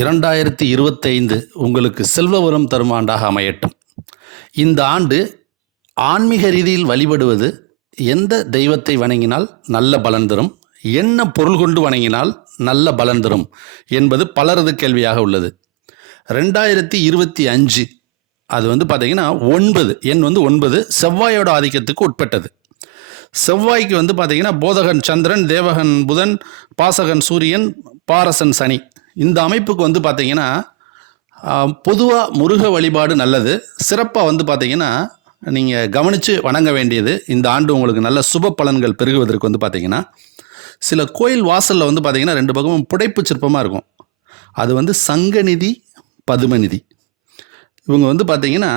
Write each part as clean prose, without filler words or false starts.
2025 உங்களுக்கு செல்வ வளம் தரும் ஆண்டாக அமையட்டும். இந்த ஆண்டு ஆன்மீக ரீதியில் வழிபடுவது எந்த தெய்வத்தை வணங்கினால் நல்ல பலன் தரும், என்ன பொருள் கொண்டு வணங்கினால் நல்ல பலன் தரும் என்பது பலரது கேள்வியாக உள்ளது. 2025 அது பார்த்தீங்கன்னா 9 எண் 9 செவ்வாயோட ஆதிக்கத்துக்கு உட்பட்டது. செவ்வாய்க்கு பார்த்தீங்கன்னா போதகன் சந்திரன், தேவகன் புதன், பாசகன் சூரியன், பாரசன் சனி. இந்த அமைப்புக்கு பார்த்தீங்கன்னா பொதுவாக முருக வழிபாடு நல்லது. சிறப்பாக பார்த்தீங்கன்னா நீங்கள் கவனித்து வணங்க வேண்டியது, இந்த ஆண்டு உங்களுக்கு நல்ல சுப பலன்கள் பெருகுவதற்கு பார்த்தீங்கன்னா சில கோயில் வாசலில் பார்த்தீங்கன்னா 2 பக்கமும் புடைப்பு சிற்பமாக இருக்கும். அது சங்கநிதி, பதுமநிதி. இவங்க பார்த்தீங்கன்னா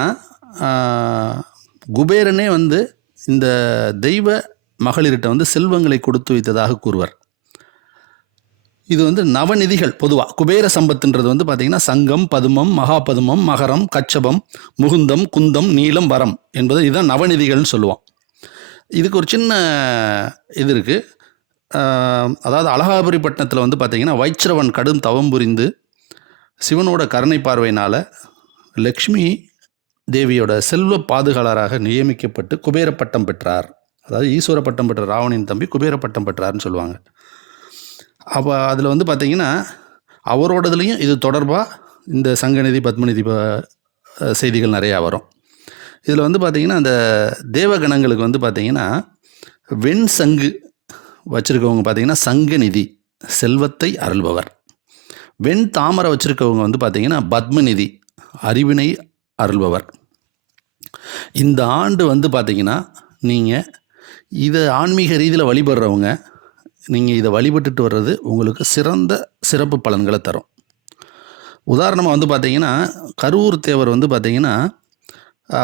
குபேரனே இந்த தெய்வ மகளிர்கிட்ட செல்வங்களை கொடுத்து வைத்ததாக கூறுவார். இது நவநிதிகள். பொதுவாக குபேர சம்பத்துன்றது பார்த்தீங்கன்னா சங்கம், பதுமம், மகாபதுமம், மகரம், கச்சபம், முகுந்தம், குந்தம், நீலம், வரம் என்பது இதுதான் நவநிதிகள்னு சொல்லுவோம். இதுக்கு ஒரு சின்ன இது இருக்குது. அதாவது அழகாபுரிப்பட்டினத்தில் பார்த்தீங்கன்னா வைச்சிரவன் கடும் தவம் புரிந்து சிவனோட கருணை பார்வையினால் லக்ஷ்மி தேவியோட செல்வ பாதுகாவலராக நியமிக்கப்பட்டு குபேர பட்டம் பெற்றார். அதாவது ஈஸ்வர பட்டம் பெற்ற ராவணின் தம்பி குபேர பட்டம் பெற்றார்னு சொல்லுவாங்க. அப்போ அதில் பார்த்தீங்கன்னா அவரோடதுலேயும் இது தொடர்பாக இந்த சங்கநிதி, பத்மநிதி செய்திகள் நிறையா வரும். இதில் பார்த்தீங்கன்னா அந்த தேவகணங்களுக்கு பார்த்தீங்கன்னா வெண் சங்கு வச்சுருக்கவங்க பார்த்தீங்கன்னா சங்கநிதி, செல்வத்தை அருள்பவர். வெண் தாமரை வச்சுருக்கவங்க பார்த்தீங்கன்னா பத்மநிதி, அறிவினை அருள்பவர். இந்த ஆண்டு பார்த்தீங்கன்னா நீங்கள் இதை ஆன்மீக ரீதியில் வழிபடுறவங்க, நீங்கள் இதை வழிபட்டுட்டு வர்றது உங்களுக்கு சிறப்பு பலன்களை தரும். உதாரணமாக பார்த்தீங்கன்னா கரூர் தேவர் பார்த்தீங்கன்னா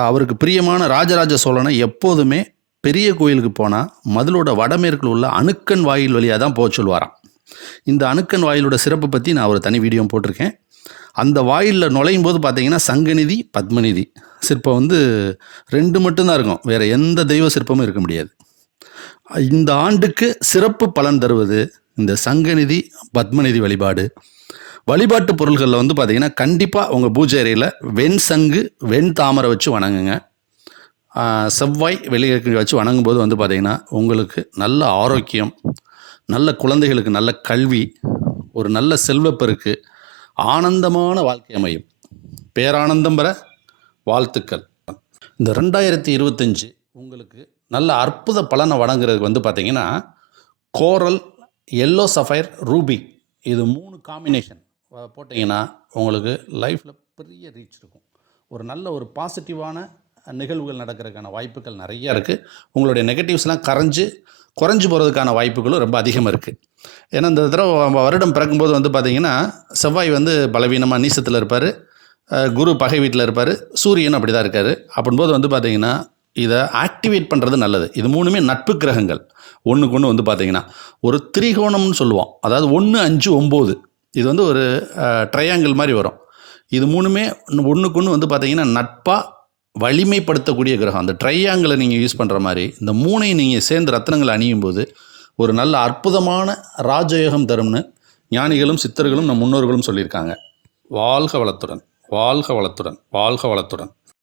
அவருக்கு பிரியமான ராஜராஜ சோழனை எப்போதுமே பெரிய கோயிலுக்கு போனால் மதிலோட வடமேற்கில் உள்ள அணுக்கன் வாயில் வழியாக தான் போக சொல்லுவாராம். இந்த அணுக்கன் வாயிலோட சிறப்பை பற்றி நான் ஒரு தனி வீடியோ போட்டிருக்கேன். அந்த வாயிலில் நுழையும் போது பார்த்தீங்கன்னா சங்கநிதி, பத்மநிதி சிற்பம் 2 மட்டும்தான் இருக்கும். வேறு எந்த தெய்வ சிற்பமும் இருக்க முடியாது. இந்த ஆண்டுக்கு சிறப்பு பலன் தருவது இந்த சங்கநிதி, பத்மநிதி வழிபாடு. வழிபாட்டு பொருள்களில் பார்த்தீங்கன்னா கண்டிப்பாக உங்கள் பூஜை அறையில் வெண் சங்கு, வெண் தாமரை வச்சு வணங்குங்க. செவ்வாய் வெளியே வச்சு வணங்கும்போது பார்த்தீங்கன்னா உங்களுக்கு நல்ல ஆரோக்கியம், நல்ல குழந்தைகளுக்கு நல்ல கல்வி, ஒரு நல்ல செல்வப்பெருக்கு, ஆனந்தமான வாழ்க்கை அமையும். பேரானந்தம் பெற வாழ்த்துக்கள். இந்த 2025 உங்களுக்கு நல்ல அற்புத பலனை வழங்குறதுக்கு பார்த்தீங்கன்னா கோரல், எல்லோ சஃபயர், ரூபி இது 3 காம்பினேஷன் போட்டிங்கன்னா உங்களுக்கு லைஃப்பில் பெரிய ரீச் இருக்கும். ஒரு பாசிட்டிவான நிகழ்வுகள் நடக்கிறதுக்கான வாய்ப்புகள் நிறையா இருக்குது. உங்களுடைய நெகட்டிவ்ஸ்லாம் குறைஞ்சி போகிறதுக்கான வாய்ப்புகளும் ரொம்ப அதிகமாக இருக்குது. ஏன்னா இந்த தடவை வருடம் பிறக்கும்போது பார்த்தீங்கன்னா செவ்வாய் பலவீனமாக நீசத்தில் இருப்பார், குரு பகை வீட்டில் இருப்பார், சூரியன் அப்படி தான் இருக்கார். அப்படின்போது பார்த்தீங்கன்னா இதை ஆக்டிவேட் பண்ணுறது நல்லது. இது 3மே நட்பு கிரகங்கள். ஒன்றுக்கு ஒன்று பார்த்தீங்கன்னா ஒரு திரிகோணம்னு சொல்லுவோம். அதாவது 1, 5, 9 இது ஒரு ட்ரையாங்கிள் மாதிரி வரும். இது 3மே ஒன்றுக்கு ஒன்று பார்த்தீங்கன்னா நட்பாக வலிமைப்படுத்தக்கூடிய கிரகம். அந்த ட்ரையாங்கிளை நீங்கள் யூஸ் பண்ணுற மாதிரி இந்த 3ஐயும் நீங்கள் சேர்ந்து ரத்னங்களை அணியும் போது ஒரு நல்ல அற்புதமான ராஜயோகம் தரும்னு ஞானிகளும் சித்தர்களும் நம் முன்னோர்களும் சொல்லியிருக்காங்க. வாழ்க வளத்துடன், வாழ்க வளத்துடன், வாழ்க வளத்துடன்.